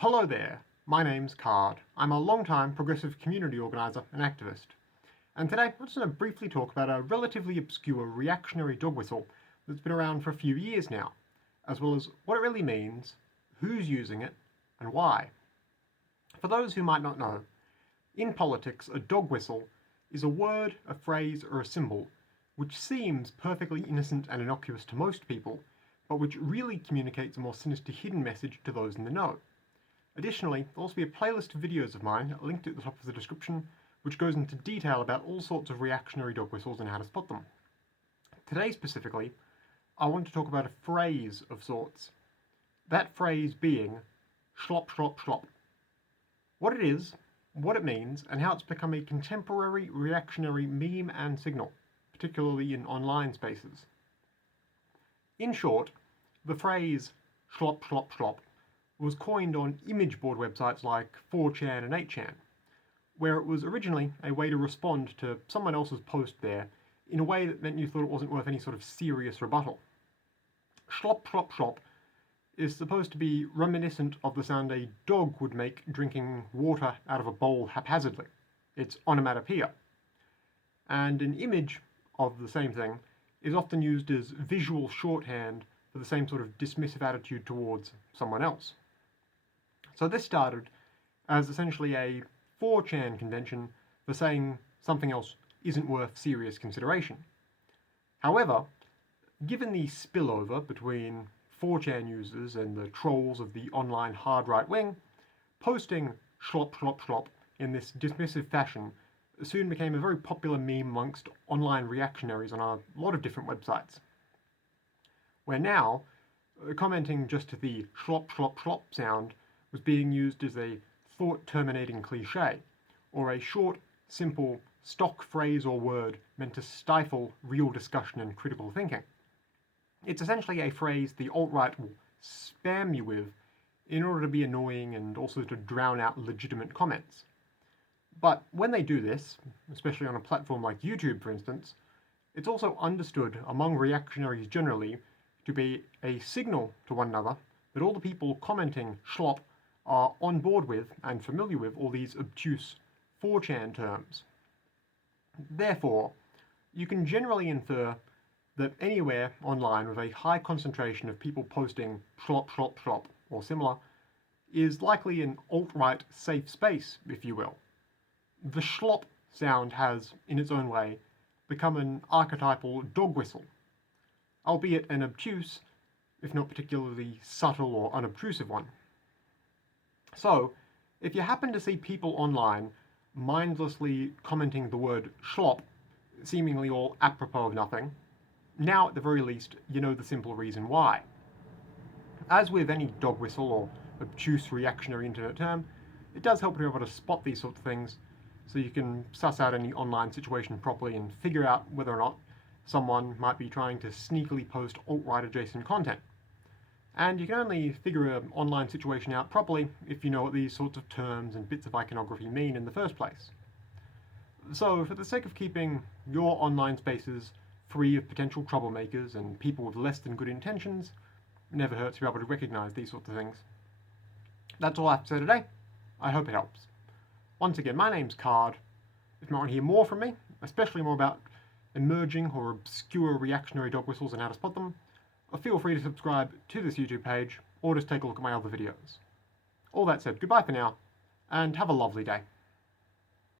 Hello there, my name's Card. I'm a long-time progressive community organiser and activist. And today I just want to briefly talk about a relatively obscure reactionary dog whistle that's been around for a few years now, as well as what it really means, who's using it, and why. For those who might not know, in politics a dog whistle is a word, a phrase, or a symbol which seems perfectly innocent and innocuous to most people, but which really communicates a more sinister hidden message to those in the know. Additionally, there'll also be a playlist of videos of mine, linked at the top of the description, which goes into detail about all sorts of reactionary dog whistles and how to spot them. Today specifically, I want to talk about a phrase of sorts. That phrase being, Schlop, Schlop, Schlop. What it is, what it means, and how it's become a contemporary reactionary meme and signal, particularly in online spaces. In short, the phrase Schlop, Schlop, Schlop was coined on image board websites like 4chan and 8chan, where it was originally a way to respond to someone else's post there in a way that meant you thought it wasn't worth any sort of serious rebuttal. Schlop, Schlop, Schlop is supposed to be reminiscent of the sound a dog would make drinking water out of a bowl haphazardly. It's onomatopoeia. And an image of the same thing is often used as visual shorthand for the same sort of dismissive attitude towards someone else. So this started as essentially a 4chan convention for saying something else isn't worth serious consideration. However, given the spillover between 4chan users and the trolls of the online hard right wing, posting Schlop, Schlop, Schlop in this dismissive fashion soon became a very popular meme amongst online reactionaries on a lot of different websites. Where now, commenting just to the Schlop, Schlop, Schlop sound was being used as a thought-terminating cliché, or a short, simple, stock phrase or word meant to stifle real discussion and critical thinking. It's essentially a phrase the alt-right will spam you with in order to be annoying and also to drown out legitimate comments. But when they do this, especially on a platform like YouTube for instance, it's also understood among reactionaries generally to be a signal to one another that all the people commenting Schlop are on board with and familiar with all these obtuse 4chan terms. Therefore, you can generally infer that anywhere online with a high concentration of people posting Schlop, Schlop, Schlop or similar is likely an alt-right safe space, if you will. The Schlop sound has, in its own way, become an archetypal dog whistle, albeit an obtuse, if not particularly subtle or unobtrusive one. So, if you happen to see people online mindlessly commenting the word Schlop, seemingly all apropos of nothing, now at the very least you know the simple reason why. As with any dog whistle or obtuse reactionary internet term, it does help to be able to spot these sorts of things so you can suss out any online situation properly and figure out whether or not someone might be trying to sneakily post alt-right adjacent content. And you can only figure an online situation out properly if you know what these sorts of terms and bits of iconography mean in the first place. So, for the sake of keeping your online spaces free of potential troublemakers and people with less than good intentions, it never hurts to be able to recognise these sorts of things. That's all I have to say today. I hope it helps. Once again, my name's Card. If you want to hear more from me, especially more about emerging or obscure reactionary dog whistles and how to spot them, feel free to subscribe to this YouTube page, or just take a look at my other videos. All that said, goodbye for now, and have a lovely day.